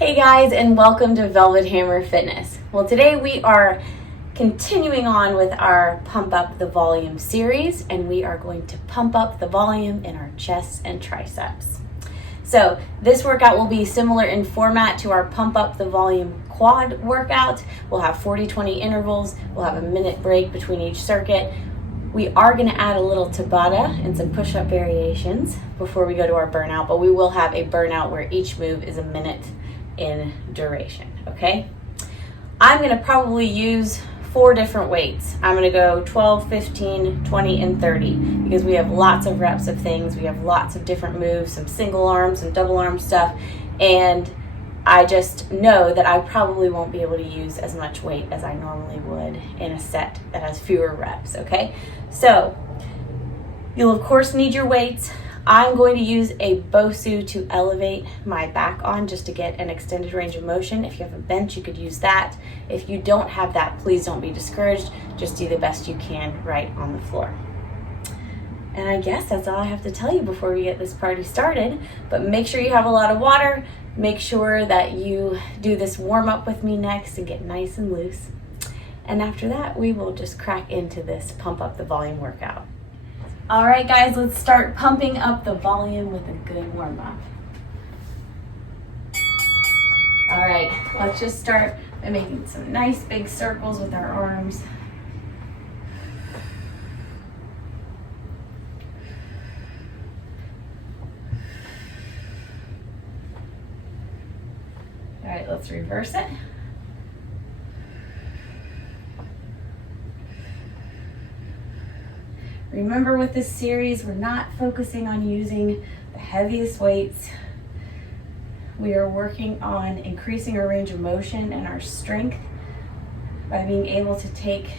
Hey guys, and welcome to Velvet Hammer Fitness. Well, today we are continuing on with our Pump Up the Volume series, and we are going to pump up the volume in our chest and triceps. So this workout will be similar in format to our Pump Up the Volume quad workout. We'll have 40-20 intervals. We'll have a minute break between each circuit. We are going to add a little Tabata and some push-up variations before we go to our burnout, but we will have a burnout where each move is a minute in duration, okay? I'm going to probably use 4 different weights. I'm going to go 12, 15, 20, and 30 because we have lots of reps of things. We have lots of different moves, some single arm, some double arm stuff, and I just know that I probably won't be able to use as much weight as I normally would in a set that has fewer reps, okay? So you'll of course need your weights. I'm going to use a Bosu to elevate my back on just to get an extended range of motion. If you have a bench, you could use that. If you don't have that, please don't be discouraged. Just do the best you can right on the floor. And I guess that's all I have to tell you before we get this party started. But make sure you have a lot of water. Make sure that you do this warm up with me next and get nice and loose. And after that, we will just crack into this Pump Up the Volume workout. All right, guys, let's start pumping up the volume with a good warm up. All right, let's just start by making some nice big circles with our arms. All right, let's reverse it. Remember, with this series, we're not focusing on using the heaviest weights. We are working on increasing our range of motion and our strength by being able to take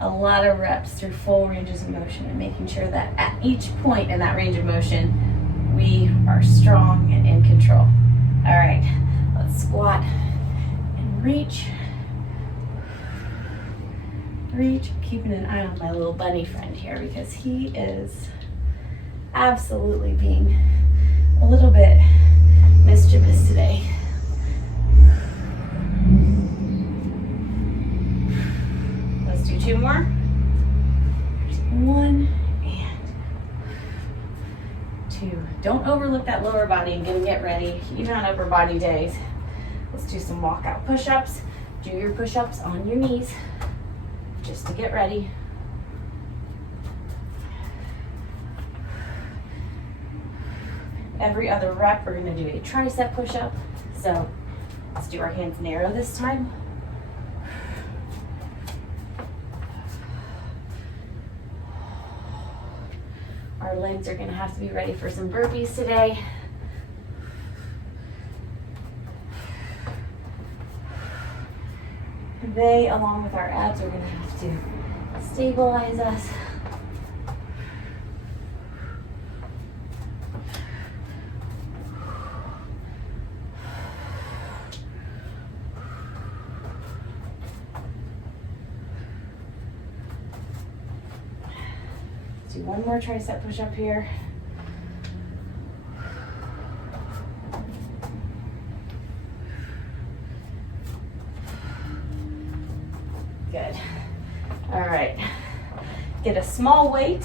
a lot of reps through full ranges of motion and making sure that at each point in that range of motion, we are strong and in control. All right, let's squat and reach. Reach, keeping an eye on my little bunny friend here because he is absolutely being a little bit mischievous today. Let's do 2 more. There's 1 and 2. Don't overlook that lower body and get ready, even on upper body days. Let's do some walkout push-ups. Do your push-ups on your knees, just to get ready. Every other rep, we're gonna do a tricep push-up. So let's do our hands narrow this time. Our legs are gonna have to be ready for some burpees today. They, along with our abs, are going to have to stabilize us. Let's do 1 more tricep push-up here. Good. All right. Get a small weight.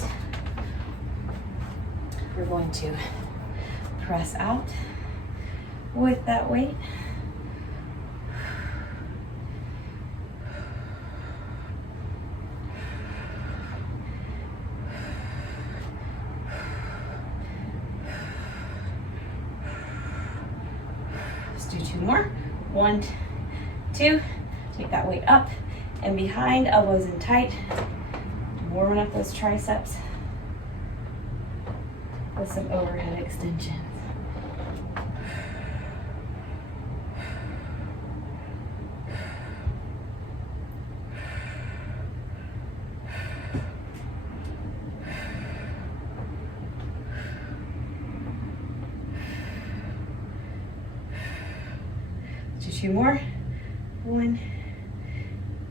We're going to press out with that weight. Let's do 2 more. 1, 2. Take that weight up and behind, elbows in tight, warming up those triceps with some overhead extensions. Just 2 more. 1,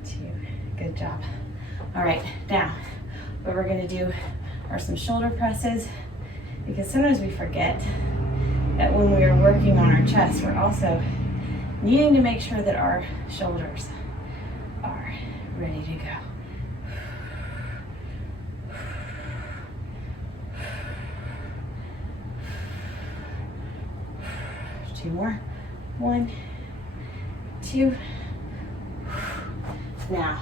2. Good job. All right, now what we're gonna do are some shoulder presses, because sometimes we forget that when we are working on our chest, we're also needing to make sure that our shoulders are ready to go. 2 more. 1, 2. Now,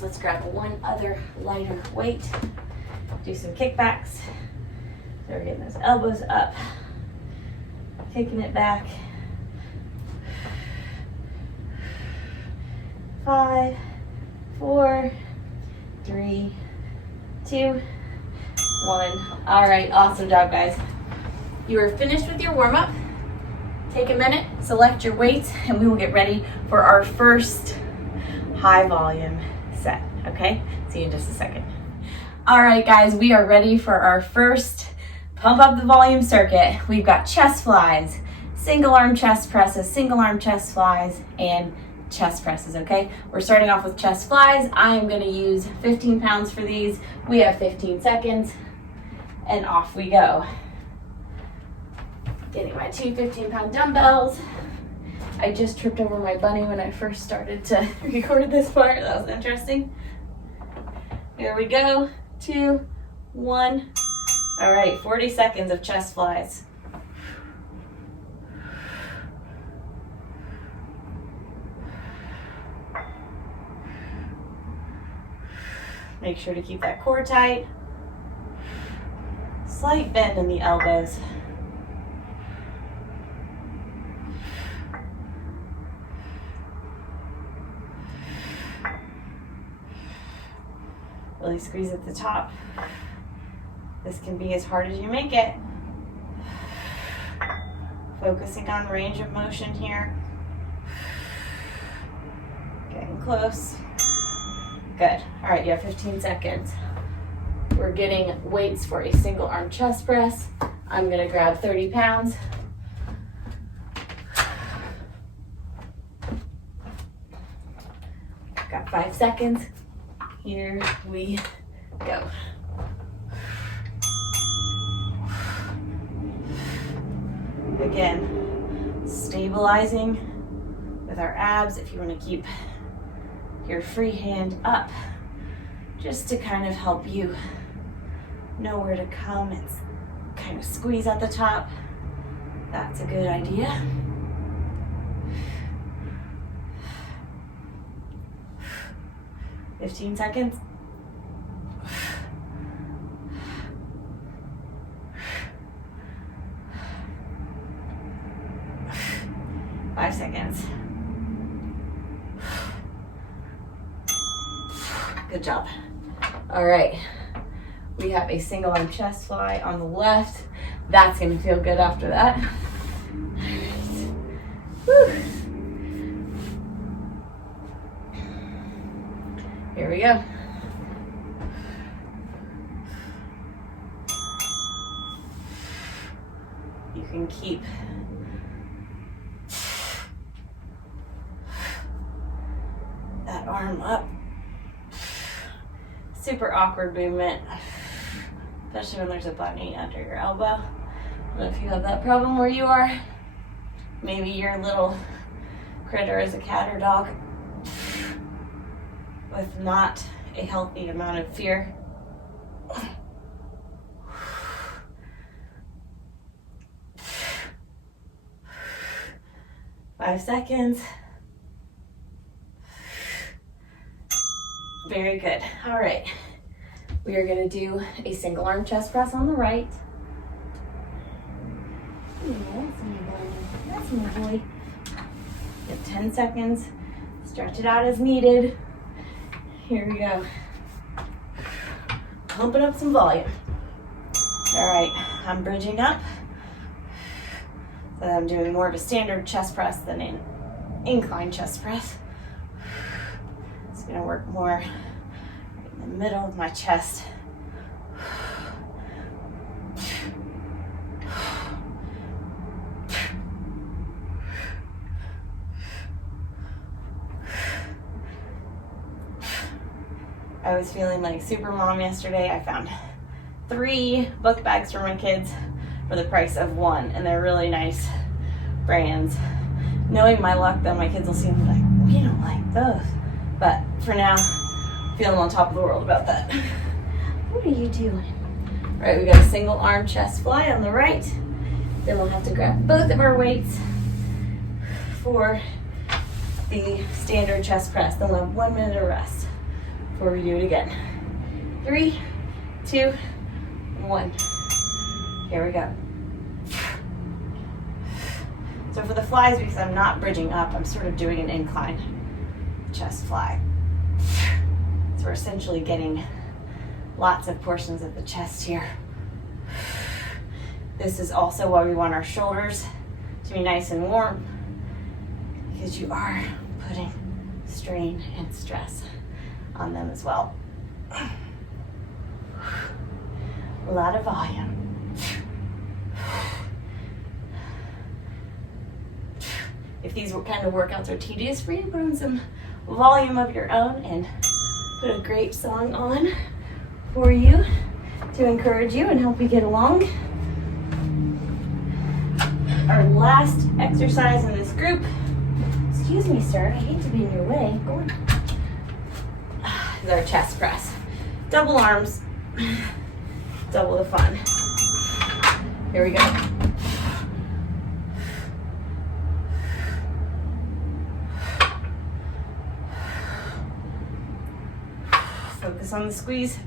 let's grab one other lighter weight. Do some kickbacks. So we're getting those elbows up, kicking it back. 5, 4, 3, 2, 1. All right, awesome job, guys. You are finished with your warm-up. Take a minute, select your weights, and we will get ready for our first high volume set, okay? See you in just a second. All right, guys, we are ready for our first pump up the volume circuit. We've got chest flies, single arm chest presses, single arm chest flies, and chest presses, okay? We're starting off with chest flies. I am gonna use 15 pounds for these. We have 15 seconds, and off we go. Getting my 2 15-pound dumbbells. I just tripped over my bunny when I first started to record this part. That was interesting. Here we go. 2, 1. All right, 40 seconds of chest flies. Make sure to keep that core tight. Slight bend in the elbows. Really squeeze at the top. This can be as hard as you make it. Focusing on range of motion here. Getting close. Good. All right, you have 15 seconds. We're getting weights for a single arm chest press. I'm gonna grab 30 pounds. Got 5 seconds. Here we go. Again, stabilizing with our abs. If you want to keep your free hand up, just to kind of help you know where to come and kind of squeeze at the top. That's a good idea. Fifteen seconds. Five seconds. Good job. All right. We have a single arm chest fly on the left. That's going to feel good after that. Whew. Here we go. You can keep that arm up. Super awkward movement, especially when there's a bunny under your elbow. I don't know if you have that problem where you are. Maybe your little critter is a cat or dog with not a healthy amount of fear. 5 seconds. Very good. All right. We are going to do a single arm chest press on the right. That's my boy. You have 10 seconds. Stretch it out as needed. Here we go. Pumping up some volume. All right, I'm bridging up. So I'm doing more of a standard chest press than an incline chest press. It's gonna work more in the middle of my chest. I was feeling like super mom yesterday. I found 3 book bags for my kids for the price of 1, and they're really nice brands. Knowing my luck, though, my kids will seem like, we don't like those. But for now, feeling on top of the world about that. What are you doing? All right, we got a single arm chest fly on the right. Then we'll have to grab both of our weights for the standard chest press. Then we'll have 1 minute of rest before we do it again. 3, 2, 1. Here we go. So for the flies, because I'm not bridging up, I'm sort of doing an incline chest fly. So we're essentially getting lots of portions of the chest here. This is also why we want our shoulders to be nice and warm, because you are putting strain and stress on them as well. A lot of volume. If these kind of workouts are tedious for you, put on some volume of your own and put a great song on for you to encourage you and help you get along. Our last exercise in this group, excuse me, sir, I hate to be in your way, go on, is our chest press. Double arms, double the fun. Here we go. Focus on the squeeze.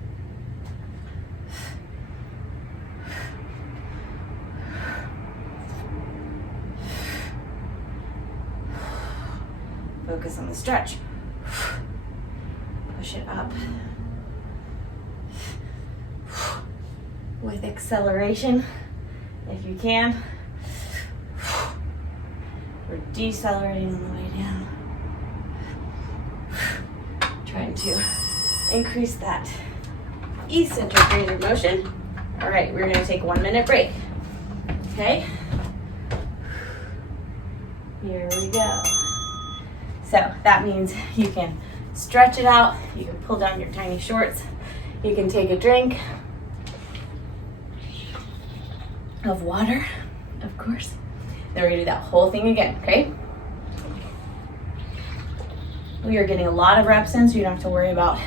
Focus on the stretch. Push it up. With acceleration, if you can. We're decelerating on the way down. Trying to increase that eccentric range of motion. All right, we're gonna take a 1 minute break. Okay? Here we go. So that means you can stretch it out, you can pull down your tiny shorts, you can take a drink of water, of course. Then we're gonna do that whole thing again, okay? We are getting a lot of reps in, so you don't have to worry about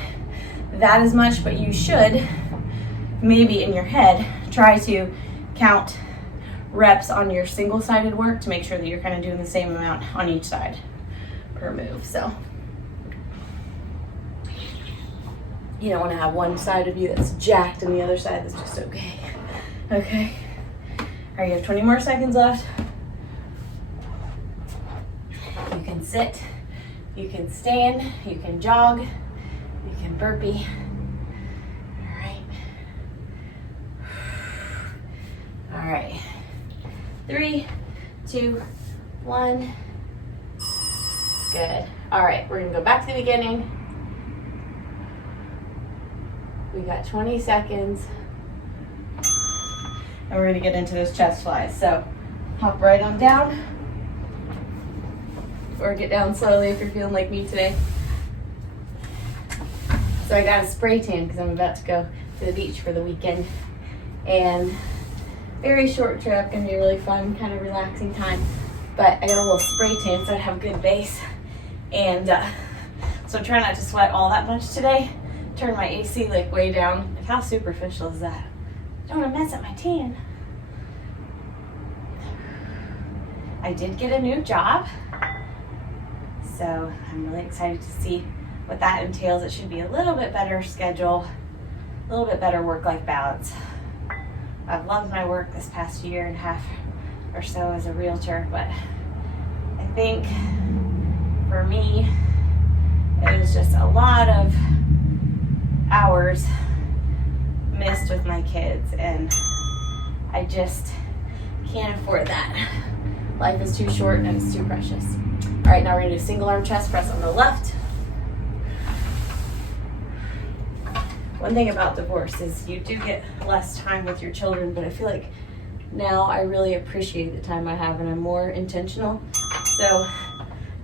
that as much, but you should, maybe in your head, try to count reps on your single-sided work to make sure that you're kind of doing the same amount on each side per move. So you don't want to have one side of you that's jacked and the other side that's just okay. Okay? All right, you have 20 more seconds left. You can sit, you can stand, you can jog, you can burpee. All right. All right. 3, 2, 1. Good. All right, we're gonna go back to the beginning. We got 20 seconds. And we're gonna get into those chest flies. So hop right on down. Or get down slowly if you're feeling like me today. So I got a spray tan because I'm about to go to the beach for the weekend. And very short trip, gonna be a really fun, kind of relaxing time. But I got a little spray tan so I have good base. And so try not to sweat all that much today. Turn my AC like way down. Like, how superficial is that? I don't want to mess up my tan. I did get a new job. So I'm really excited to see what that entails. It should be a little bit better schedule, a little bit better work-life balance. I've loved my work this past year and a half or so as a realtor, but I think for me, it was just a lot of hours missed with my kids, and I just can't afford that. Life is too short and it's too precious. All right, now we're gonna do single arm chest press on the left. One thing about divorce is you do get less time with your children, but I feel like now I really appreciate the time I have and I'm more intentional. So,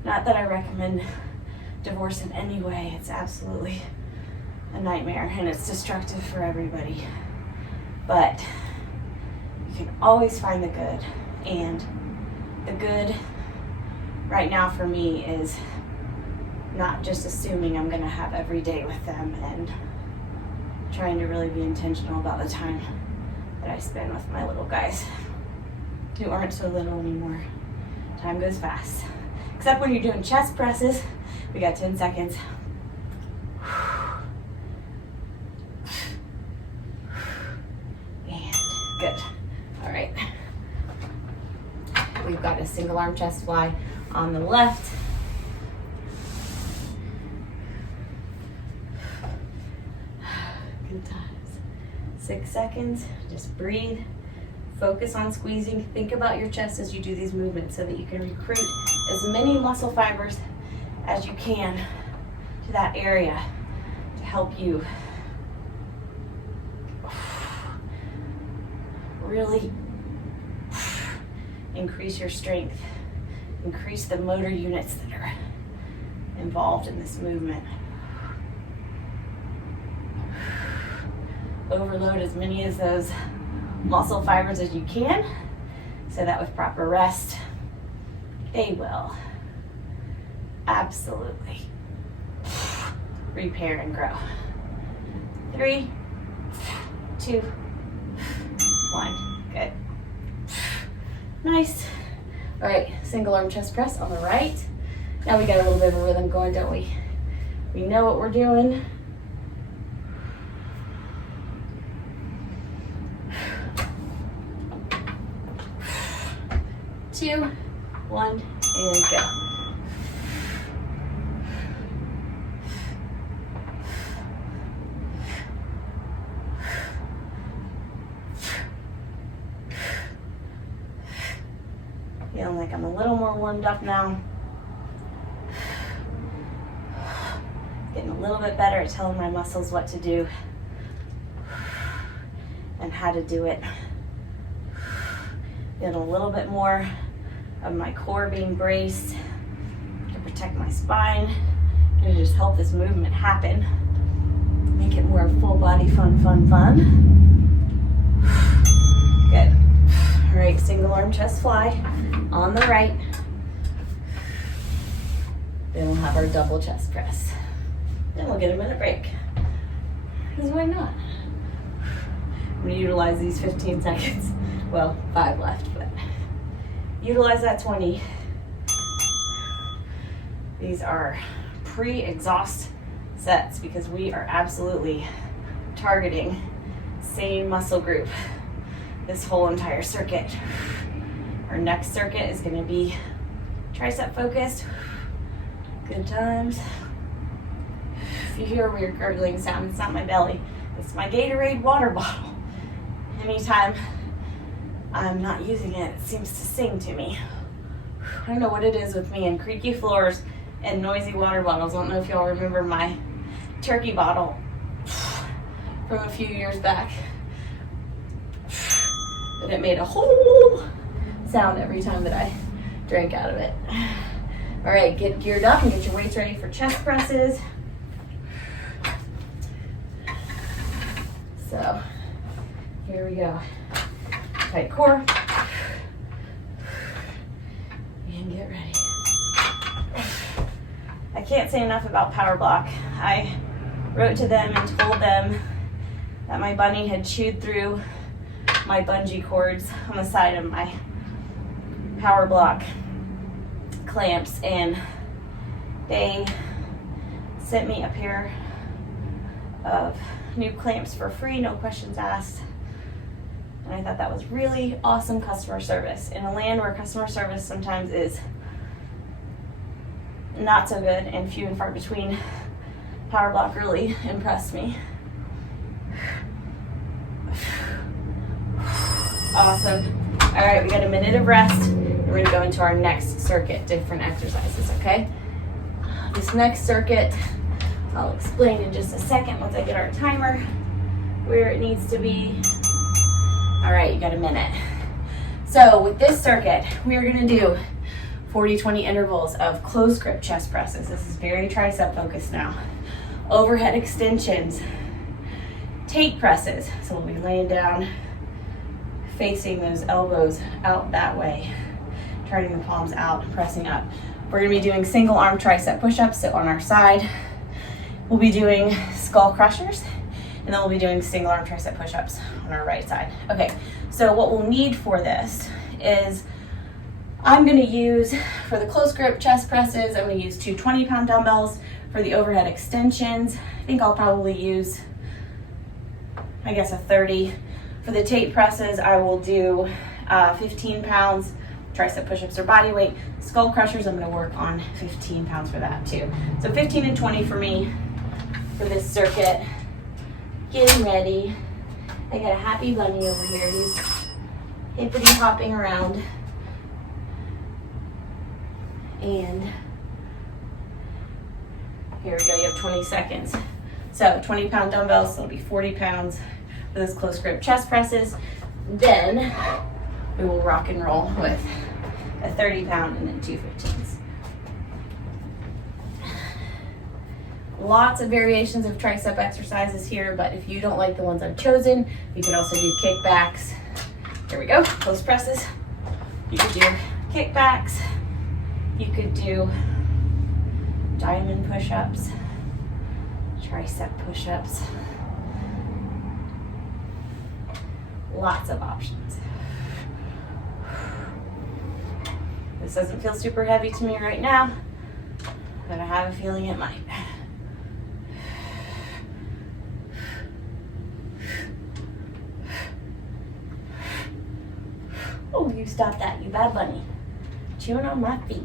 not that I recommend divorce in any way, it's absolutely a nightmare and it's destructive for everybody. But you can always find the good, and the good right now for me is not just assuming I'm gonna have every day with them and trying to really be intentional about the time that I spend with my little guys who aren't so little anymore. Time goes fast. Except when you're doing chest presses. We got 10 seconds. And good. All right. We've got a single arm chest fly on the left. Good times. 6 seconds. Just breathe. Focus on squeezing. Think about your chest as you do these movements so that you can recruit as many muscle fibers as you can to that area to help you really increase your strength, increase the motor units that are involved in this movement. Overload as many of those muscle fibers as you can so that with proper rest, they will absolutely repair and grow. 3, 2, 1. Good. Nice. All right, single arm chest press on the right. Now we got a little bit of a rhythm going, don't we? We know what we're doing. 2, 1, and go. Feeling like I'm a little more warmed up now. Getting a little bit better at telling my muscles what to do and how to do it. Getting a little bit more of my core being braced to protect my spine and just help this movement happen. Make it more full body fun. Good. All right, single arm chest fly on the right. Then we'll have our double chest press. Then we'll get a minute break. Because why not? I'm gonna utilize these 15 seconds. Well, 5 left, but utilize that 20. These are pre-exhaust sets because we are absolutely targeting same muscle group this whole entire circuit. Our next circuit is going to be tricep focused. Good times. If you hear a weird gurgling sound, it's not my belly. It's my Gatorade water bottle. Anytime I'm not using it, it seems to sing to me. I don't know what it is with me and creaky floors and noisy water bottles. I don't know if y'all remember my turkey bottle from a few years back. And it made a whole sound every time that I drank out of it. All right, get geared up and get your weights ready for chest presses. So, here we go. Tight core. And get ready. I can't say enough about Power Block. I wrote to them and told them that my bunny had chewed through my bungee cords on the side of my Power Block clamps, and they sent me a pair of new clamps for free, no questions asked. And I thought that was really awesome customer service. In a land where customer service sometimes is not so good and few and far between, Power Block really impressed me. Awesome. All right, we got a minute of rest. We're gonna go into our next circuit, different exercises, okay? This next circuit, I'll explain in just a second once I get our timer where it needs to be. All right, you got a minute. So with this circuit, we are gonna do 40-20 intervals of close grip chest presses. This is very tricep focused now. Overhead extensions, tape presses. So we'll be laying down, facing those elbows out that way, turning the palms out, pressing up. We're gonna be doing single arm tricep push-ups. So on our side, we'll be doing skull crushers, and then we'll be doing single arm tricep push-ups on our right side. Okay, so what we'll need for this is, I'm gonna use, for the close grip chest presses, I'm gonna use two 20-pound dumbbells. For the overhead extensions, I think I'll probably use, I guess, a 30. For the tape presses, I will do 15 pounds. Tricep push-ups are body weight. Skull crushers, I'm gonna work on 15 pounds for that too. So 15 and 20 for me for this circuit. Getting ready. I got a happy bunny over here. He's hippity hopping around. And here we go, you have 20 seconds. So 20-pound dumbbells, so it'll be 40 pounds for those close grip chest presses. Then we will rock and roll with a 30-pound and then two 15s. Lots of variations of tricep exercises here, but if you don't like the ones I've chosen, you can also do kickbacks. Here we go, close presses. You could do kickbacks. You could do diamond push-ups, tricep push-ups. Lots of options. This doesn't feel super heavy to me right now, but I have a feeling it might. Oh, you stop that, you bad bunny. Chewing on my feet.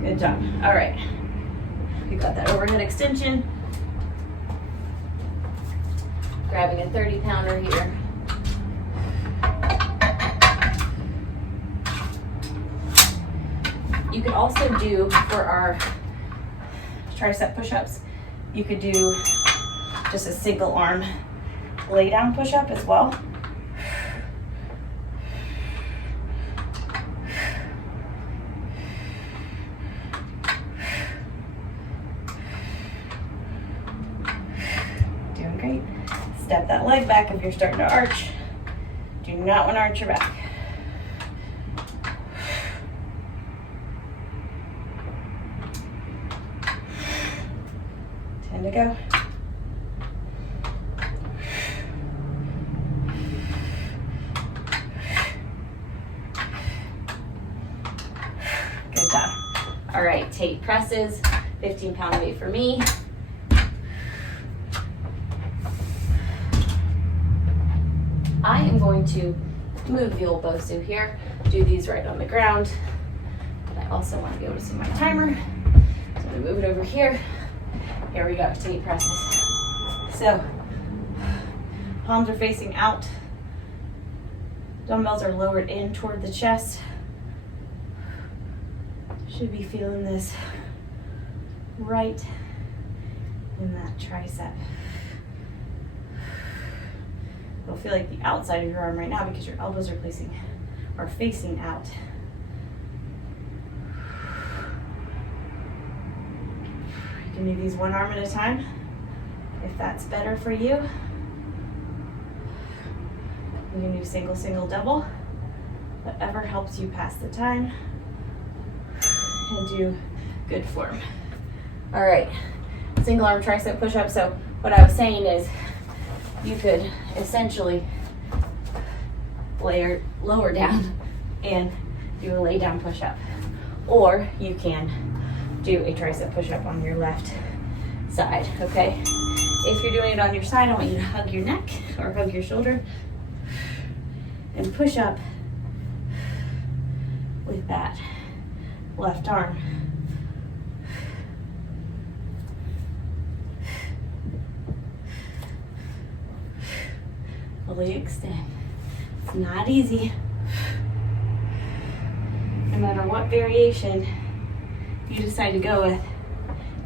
Good job. All right. We got that overhead extension. Grabbing a 30-pounder here. You could also do, for our tricep push-ups, you could do just a single arm lay down push-up as well. Doing great. Step that leg back if you're starting to arch. Do not want to arch your back. 10 to go. Good job. All right, tape presses, 15-pound weight for me. I am going to move the old Bosu here, do these right on the ground, but I also want to be able to see my timer, so I'm going to move it over here. Here we go, tape presses. So, palms are facing out, dumbbells are lowered in toward the chest. Should be feeling this right in that tricep. It'll feel like the outside of your arm right now because your elbows are facing out. You can do these one arm at a time if that's better for you. You can do single, single, double, whatever helps you pass the time and do good form. All right, single arm tricep push-up. So what I was saying is you could essentially lower down and do a lay down push-up, or you can do a tricep push-up on your left side, okay? If you're doing it on your side, I want you to hug your neck or hug your shoulder and push up with that left arm. Fully extend. It's not easy. No matter what variation you decide to go with,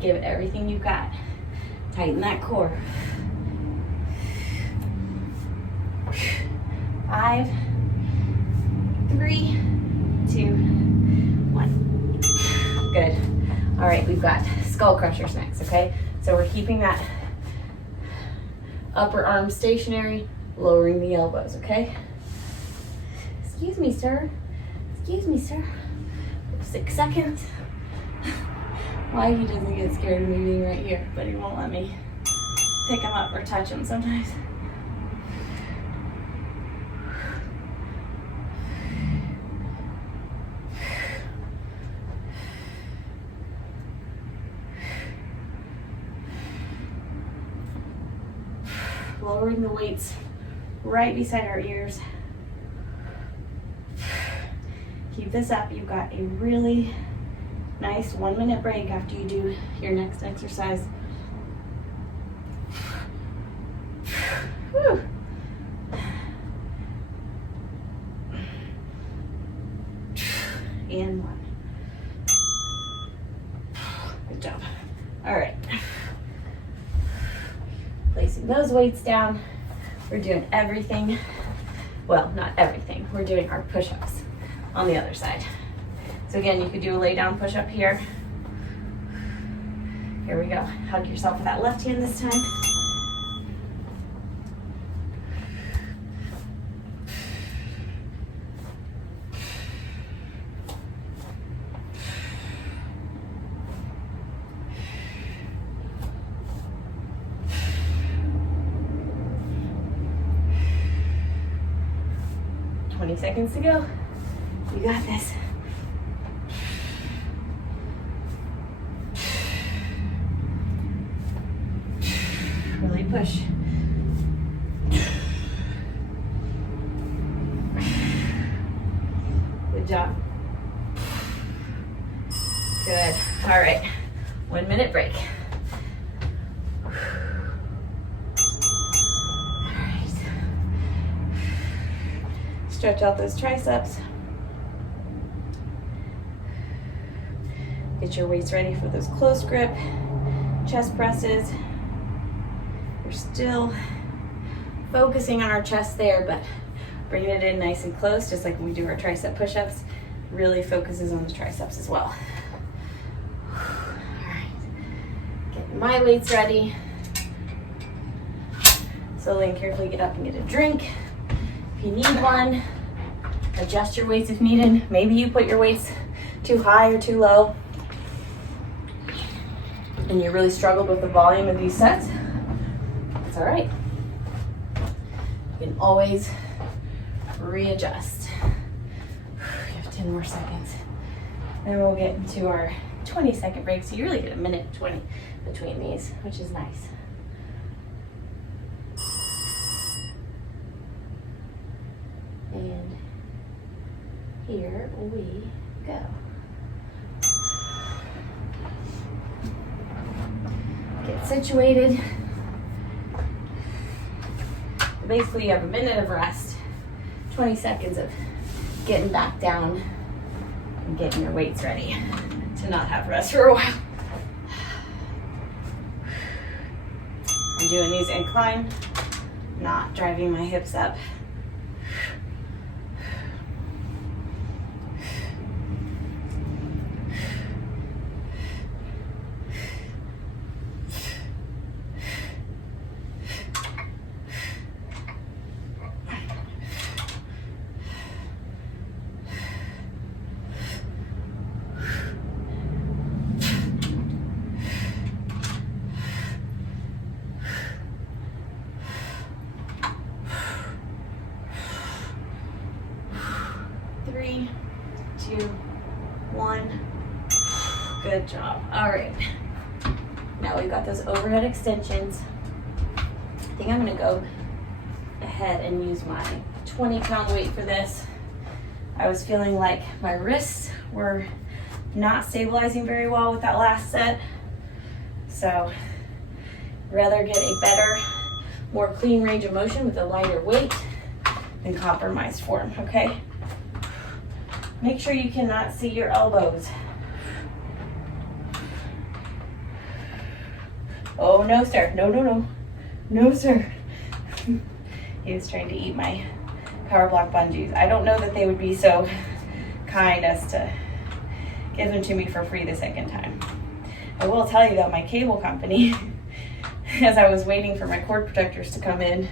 give it everything you've got. Tighten that core. 5, 3, 2, 1. Good. All right, we've got skull crushers next, okay? So we're keeping that upper arm stationary, lowering the elbows, okay? Excuse me, sir. Excuse me, sir. 6 seconds. Why he doesn't get scared of me being right here, but he won't let me pick him up or touch him sometimes. Lowering the weights right beside our ears. Keep this up. You've got a really nice 1-minute break after you do your next exercise. Whew. And 1. Good job. All right. Placing those weights down. We're doing everything. Well, not everything. We're doing our push-ups on the other side. So again, you could do a lay down push-up here. Here we go. Hug yourself with that left hand this time. Seconds to go. You got this. Really push. Good job. Good. All right. 1-minute break. Stretch out those triceps. Get your weights ready for those close grip chest presses. We're still focusing on our chest there, but bringing it in nice and close, just like when we do our tricep push-ups, really focuses on the triceps as well. All right, getting my weights ready. Slowly and carefully get up and get a drink. If you need one, adjust your weights if needed. Maybe you put your weights too high or too low and you really struggled with the volume of these sets. It's all right. You can always readjust. You have 10 more seconds. Then we'll get into our 20-second break. So you really get 1:20 between these, which is nice. And here we go. Get situated. Basically, you have 1 minute of rest, 20 seconds of getting back down and getting your weights ready to not have rest for a while. I'm doing these incline, not driving my hips up. Good job. All right. Now we've got those overhead extensions. I think I'm going to go ahead and use my 20-pound weight for this. I was feeling like my wrists were not stabilizing very well with that last set. So rather get a better, more clean range of motion with a lighter weight than compromised form, okay? Make sure you cannot see your elbows. Oh, no, sir. No, no, no. No, sir. He was trying to eat my power block bungees. I don't know that they would be so kind as to give them to me for free the second time. I will tell you that my cable company, as I was waiting for my cord protectors to come in,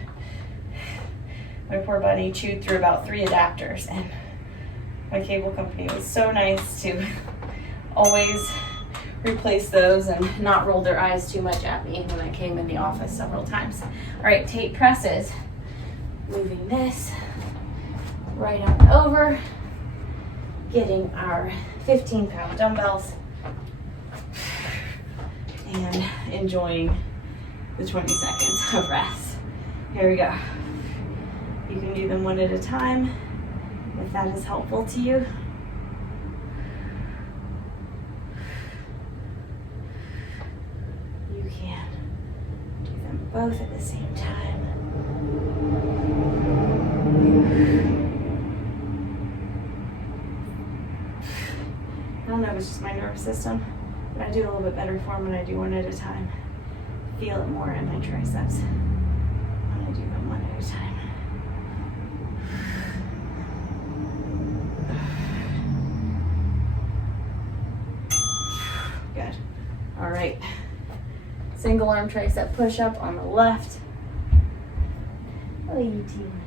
my poor bunny chewed through about 3 adapters, and my cable company was so nice to always replace those and not roll their eyes too much at me when I came in the office several times. All right, Tate presses. Moving this right on over, getting our 15-pound dumbbells and enjoying the 20 seconds of rest. Here we go. You can do them one at a time if that is helpful to you. You can do them both at the same time. I don't know if it's just my nervous system, but I do it a little bit better form when I do one at a time. Feel it more in my triceps when I do them one at a time. Good. All right. Single arm tricep push-up on the left. What are you doing?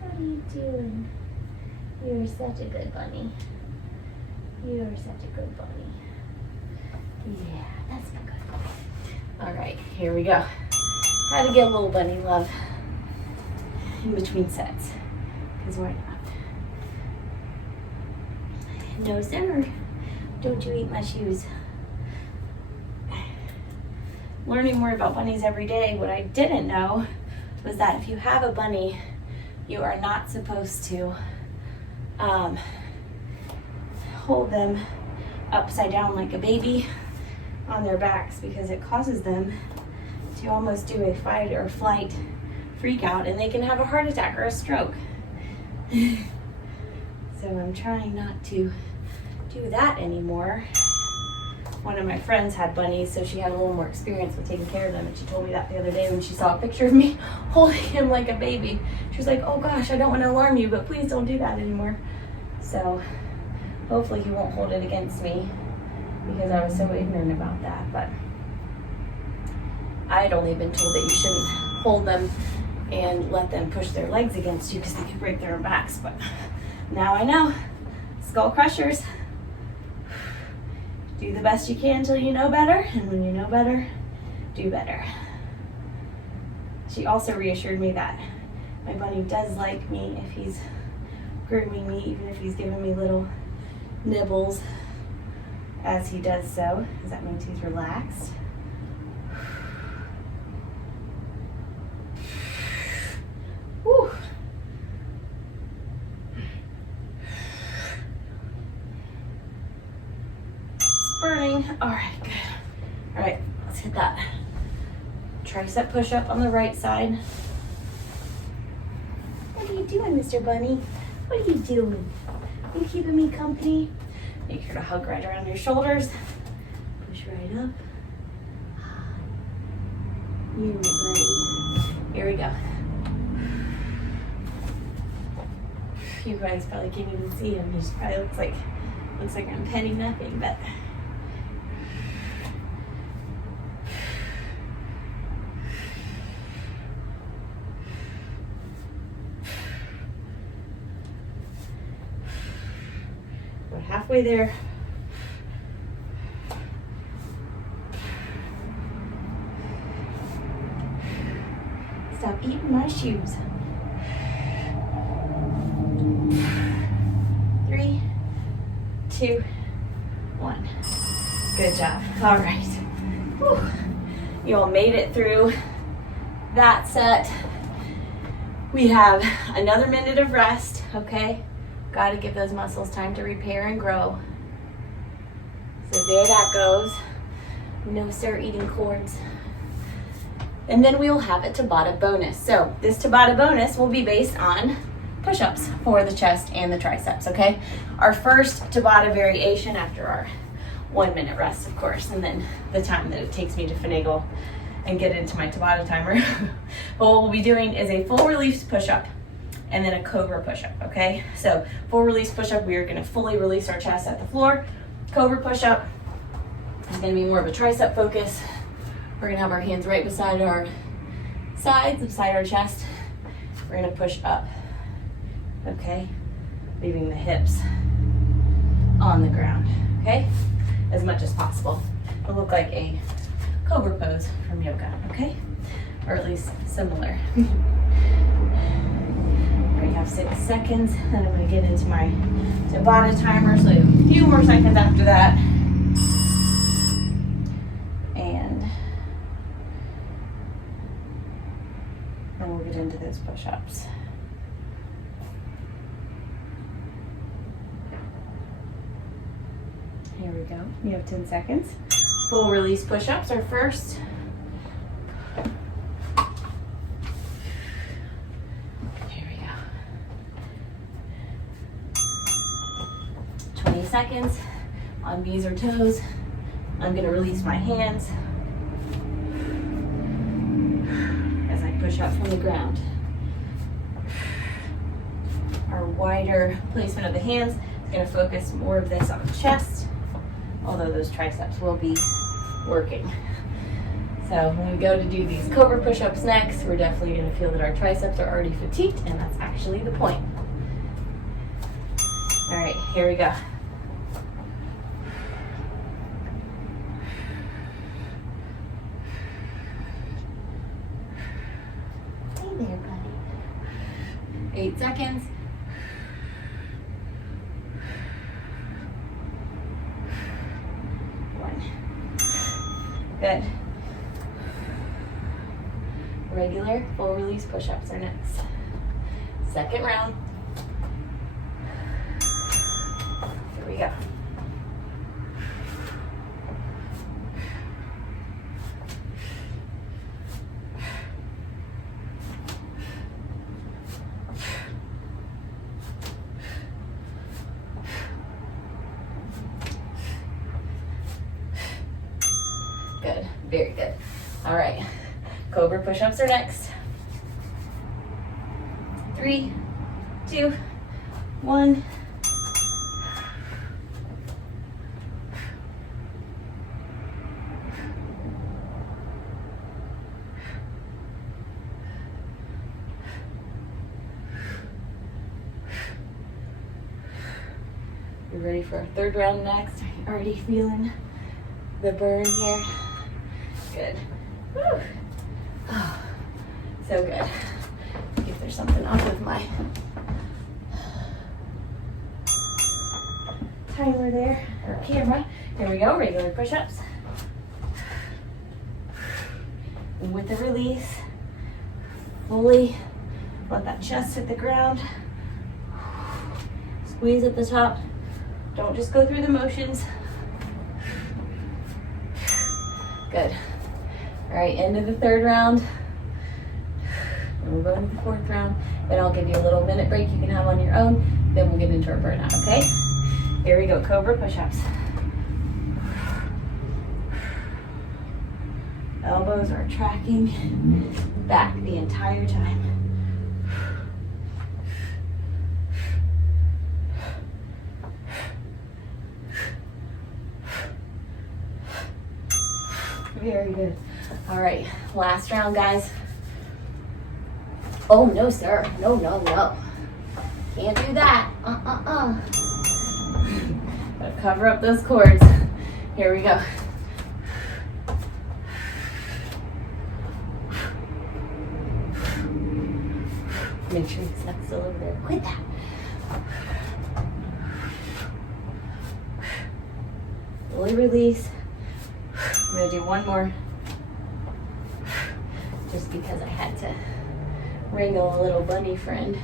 What are you doing? You're such a good bunny. You're such a good bunny. Yeah, that's good. All right, here we go. How to get a little bunny love in between sets. Because why not? No, sir. Don't you eat my shoes. Learning more about bunnies every day. What I didn't know was that if you have a bunny, you are not supposed to hold them upside down like a baby on their backs, because it causes them to almost do a fight or flight freak out, and they can have a heart attack or a stroke. So I'm trying not to do that anymore. One of my friends had bunnies, so she had a little more experience with taking care of them, and she told me that the other day when she saw a picture of me holding him like a baby. She was like, oh gosh, I don't want to alarm you, but please don't do that anymore. So hopefully he won't hold it against me, because I was so ignorant about that. But I had only been told that you shouldn't hold them and let them push their legs against you because they could break their own backs. But now I know. Skull crushers. Do the best you can until you know better, and when you know better, do better. She also reassured me that my bunny does like me if he's grooming me, even if he's giving me little nibbles as he does so, because that means he's relaxed. Whew. It's burning. All right, good. All right, let's hit that tricep push-up on the right side. What are you doing, Mr. Bunny? What are you doing? You keeping me company? Make sure to hug right around your shoulders. Push right up. You buddy. Here we go. You guys probably can't even see him. He just probably looks like I'm petting nothing, but we're halfway there. Stop eating my shoes. 3, 2, 1. Good job. All right. Whew. You all made it through that set. We have another minute of rest, okay? Got to give those muscles time to repair and grow. So there that goes. No sir eating cords. And then we will have a Tabata bonus. So this Tabata bonus will be based on push-ups for the chest and the triceps, okay? Our first Tabata variation after our 1 minute rest, of course, and then the time that it takes me to finagle and get into my Tabata timer. But what we'll be doing is a full release push-up and then a Cobra push-up, okay? So full release push-up, we are gonna fully release our chest at the floor. Cobra push-up is gonna be more of a tricep focus. We're gonna have our hands right beside our sides, beside our chest. We're gonna push up, okay? leaving the hips on the ground, okay? As much as possible. It'll look like a Cobra pose from yoga, okay? Or at least similar. We have 6 seconds, then I'm gonna get into my Tabata timer, so a few more seconds after that. And then we'll get into those push-ups. Here we go. You have 10 seconds. Full release push-ups are first. Here we go. 20 seconds on knees or toes. I'm going to release my hands as I push up from the ground. Our wider placement of the hands is going to focus more of this on the chest, although those triceps will be working. So when we go to do these Cobra push-ups next, we're definitely going to feel that our triceps are already fatigued, and that's actually the point. All right, here we go. Hey there, buddy. 8 seconds. Good. Regular full release push-ups are next. Second round. Here we go. Good, very good. All right, Cobra push-ups are next. 3, 2, 1. You ready for our third round next? Already feeling the burn here. Good. Woo. Oh, so good. See if there's something off with my timer there, or camera. Here we go, regular push-ups. With the release, fully let that chest hit the ground. Squeeze at the top. Don't just go through the motions. Good. All right, end of the third round. And we'll go into the fourth round. Then I'll give you a little minute break you can have on your own. Then we'll get into our burnout, okay? Here we go, Cobra push-ups. Elbows are tracking back the entire time. Very good. All right, last round, guys. Oh, no, sir. No, no, no. Can't do that. Gotta cover up those cords. Here we go. Make sure it's not still over there. Quit that. Fully release. I'm gonna do one more, just because I had to wrangle a little bunny friend.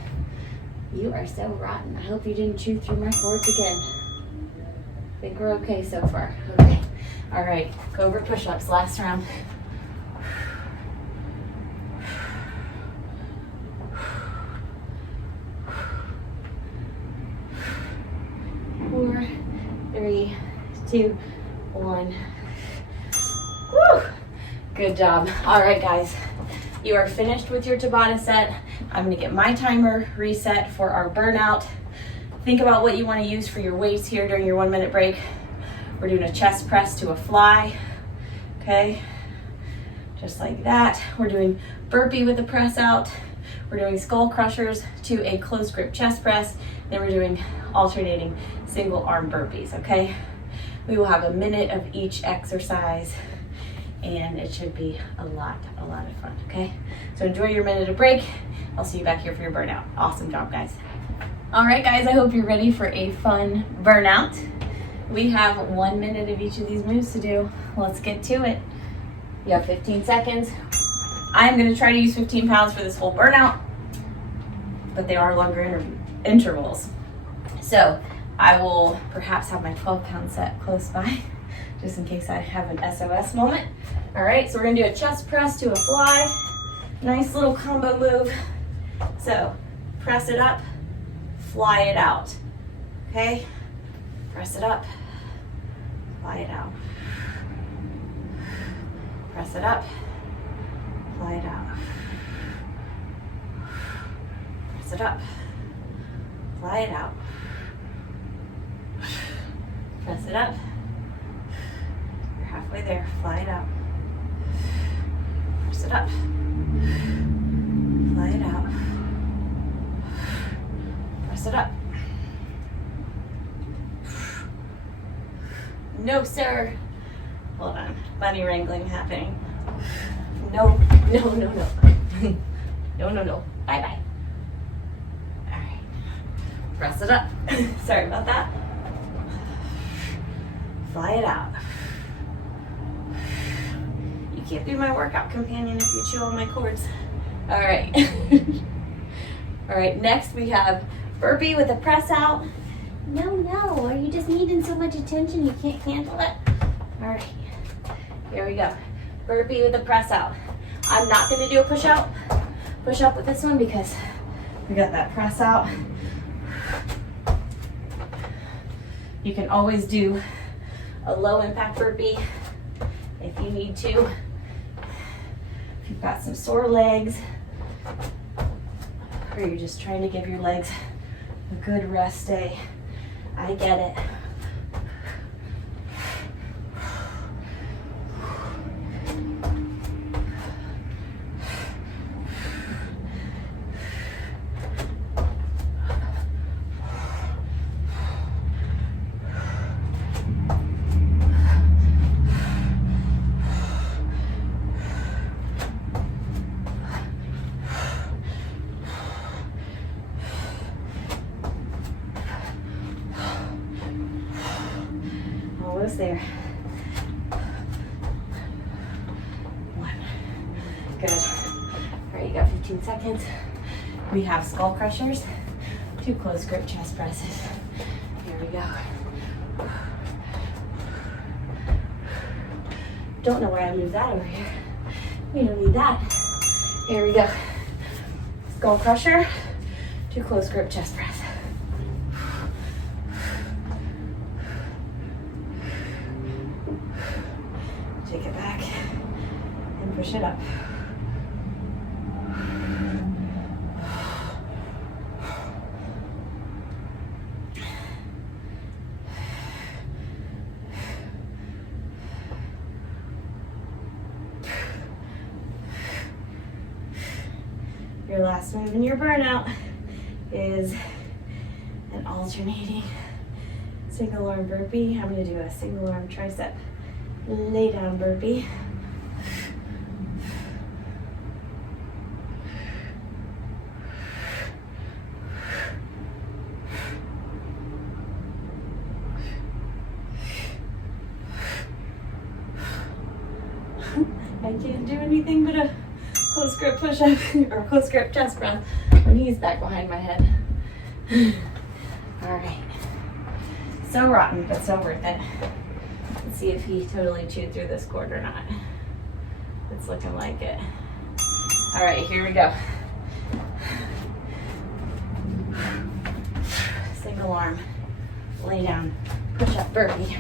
You are so rotten. I hope you didn't chew through my cords again. I think we're okay so far. Okay. All right, Cobra push-ups, last round. Four, 3, 2, 1. Woo! Good job. All right, guys. You are finished with your Tabata set. I'm gonna get my timer reset for our burnout. Think about what you wanna use for your weights here during your 1 minute break. We're doing a chest press to a fly, okay? Just like that. We're doing burpee with the press out. We're doing skull crushers to a close grip chest press. Then we're doing alternating single arm burpees, okay? We will have a minute of each exercise and it should be a lot of fun, okay? So enjoy your minute of break. I'll see you back here for your burnout. Awesome job, guys. All right, guys, I hope you're ready for a fun burnout. We have 1 minute of each of these moves to do. Let's get to it. You have 15 seconds. I'm gonna try to use 15 pounds for this whole burnout, but they are longer intervals. So I will perhaps have my 12-pound set close by, just in case I have an SOS moment. All right, so we're gonna do a chest press to a fly. Nice little combo move. So press it up, fly it out, okay? Press it up, fly it out. Press it up, fly it out. Press it up, fly it out. Press it up. You're halfway there, fly it out. Press it up, fly it out. Press it up. No, sir. Hold on, bunny wrangling happening. No. No. Bye-bye. All right, press it up. Sorry about that. Fly it out. You can't be my workout companion if you chew on my cords. All right. All right, next we have burpee with a press out. No, are you just needing so much attention you can't handle it? All right, here we go. Burpee with a press out. I'm not gonna do a push up with this one because we got that press out. You can always do a low impact burpee if you need to. If you've got some sore legs, or you're just trying to give your legs a good rest day, I get it. Almost there. 1. Good. All right, you got 15 seconds. We have skull crushers, 2 close grip chest presses. Here we go. Don't know why I moved that over here. We don't need that. Here we go. Skull crusher, 2 close grip chest press. Take it back and push it up. Your last move in your burnout is an alternating single arm burpee. I'm going to do a single arm tricep lay down burpee. I can't do anything but a close grip push-up or close grip chest press when he's back behind my head. All right. So rotten, but so worth it. Let's see if he totally chewed through this cord or not. It's looking like it. All right, here we go. Single arm, lay down, push up burpee.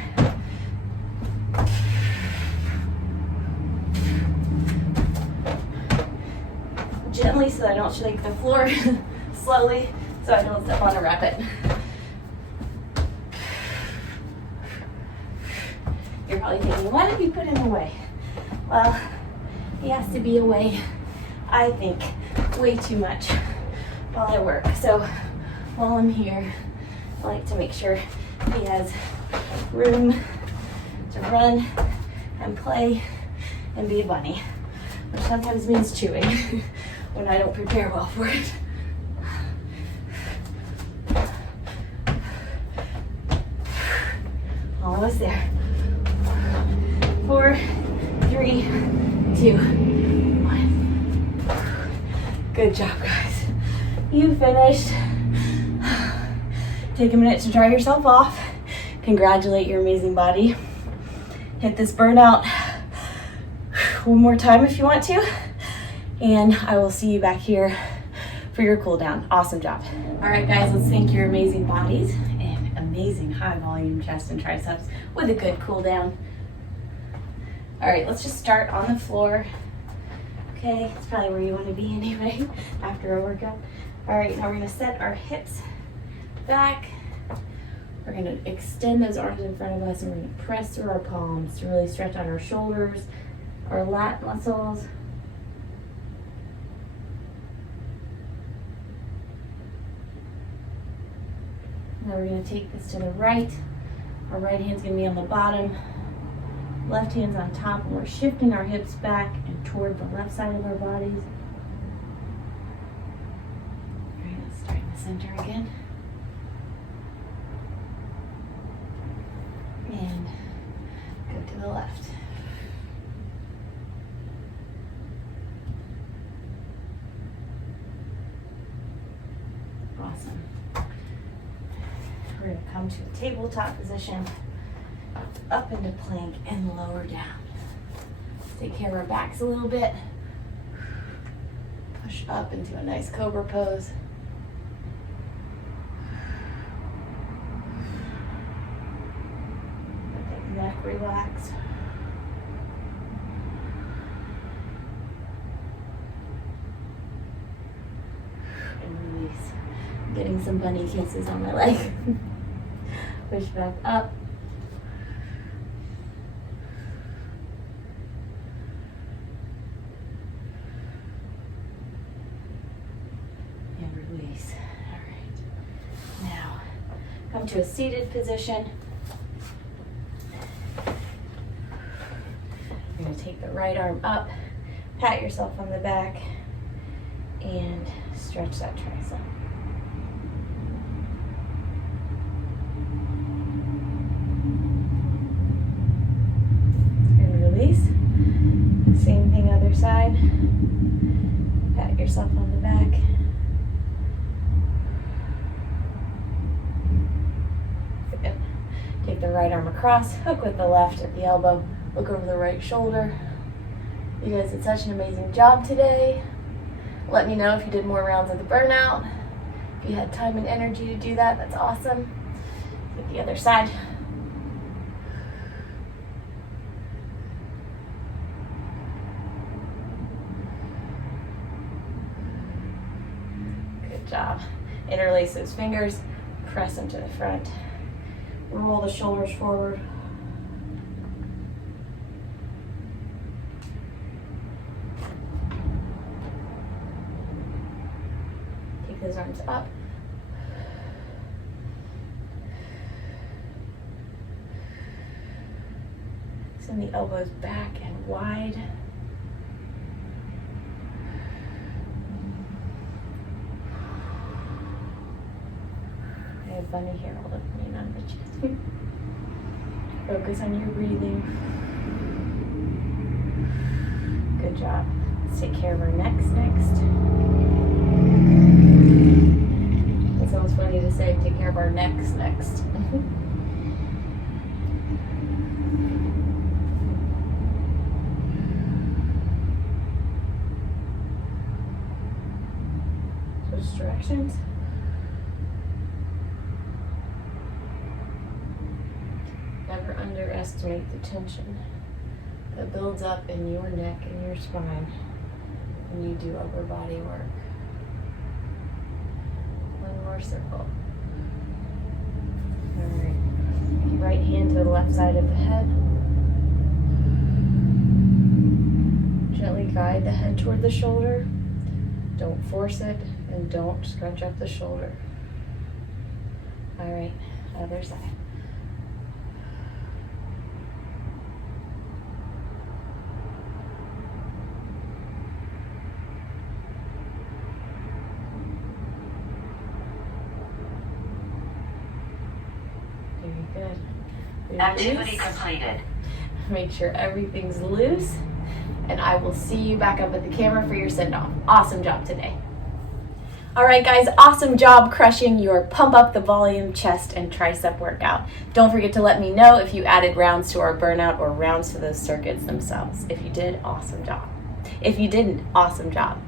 Gently so I don't shake the floor. Slowly so I don't step on a rabbit. You're probably thinking, why did you put him away? Well, he has to be away, I think, way too much while I work. So while I'm here, I like to make sure he has room to run and play and be a bunny, which sometimes means chewing when I don't prepare well for it. Almost there. 4, 3, 2, 1. Good job, guys. You finished. Take a minute to dry yourself off. Congratulate your amazing body. Hit this burnout one more time if you want to. And I will see you back here for your cool down. Awesome job. All right, guys, let's thank your amazing bodies and amazing high volume chest and triceps with a good cool down. All right, let's just start on the floor. Okay, it's probably where you want to be anyway after a workout. All right, now we're gonna set our hips back. We're gonna extend those arms in front of us and we're gonna press through our palms to really stretch out our shoulders, our lat muscles. Now we're gonna take this to the right. Our right hand's gonna be on the bottom, left hand's on top, and we're shifting our hips back and toward the left side of our bodies. All right, let's start in the center again. And go to the left. Awesome. We're going to come to a tabletop position, up into plank and lower down. Take care of our backs a little bit. Push up into a nice Cobra pose. Neck relax. And release. I'm getting some bunny kisses on my leg. Push back up. And release. All right. Now, come to a seated position. You're going to take the right arm up, pat yourself on the back, and stretch that tricep. And release. Same thing other side. Pat yourself on the back. Good. Take the right arm across, hook with the left at the elbow. Look over the right shoulder. You guys did such an amazing job today. Let me know if you did more rounds of the burnout. If you had time and energy to do that, that's awesome. Get the other side. Good job. Interlace those fingers, press them to the front. Roll the shoulders forward. Those arms up. Send the elbows back and wide. I have bunny here all over me, not itchy. Focus on your breathing. Good job. Let's take care of our necks next. It sounds funny to say, take care of our necks next. Switch directions. Never underestimate the tension that builds up in your neck and your spine when you do upper body work. One more circle. All right. Right hand to the left side of the head. Gently guide the head toward the shoulder. Don't force it, and don't scrunch up the shoulder. All right, other side. Very good. Activity completed. Make sure everything's loose, and I will see you back up at the camera for your send-off. Awesome job today. All right, guys, awesome job crushing your pump up the volume chest and tricep workout. Don't forget to let me know if you added rounds to our burnout or rounds to those circuits themselves. If you did, awesome job. If you didn't, awesome job.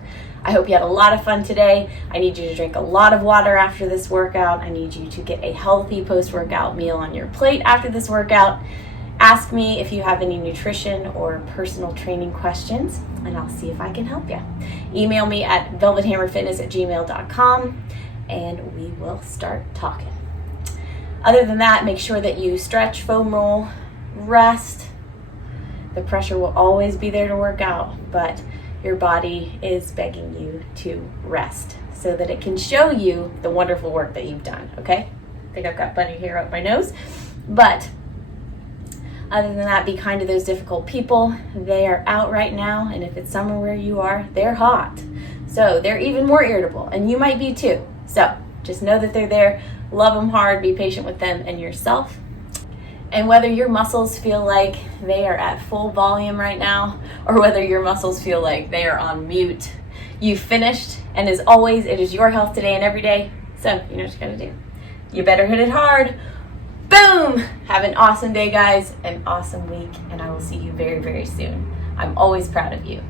I hope you had a lot of fun today. I need you to drink a lot of water after this workout. I need you to get a healthy post-workout meal on your plate after this workout. Ask me if you have any nutrition or personal training questions, and I'll see if I can help you. Email me at velvethammerfitness@gmail.com, and we will start talking. Other than that, make sure that you stretch, foam roll, rest. The pressure will always be there to work out, but your body is begging you to rest so that it can show you the wonderful work that you've done, okay? I think I've got bunny hair up my nose, but other than that, be kind to those difficult people. They are out right now, and if it's summer where you are, they're hot. So they're even more irritable, and you might be too. So just know that they're there. Love them hard. Be patient with them and yourself. And whether your muscles feel like they are at full volume right now, or whether your muscles feel like they are on mute, you've finished. And as always, it is your health today and every day. So you know what you gotta do. You better hit it hard. Boom! Have an awesome day, guys, an awesome week, and I will see you very, very soon. I'm always proud of you.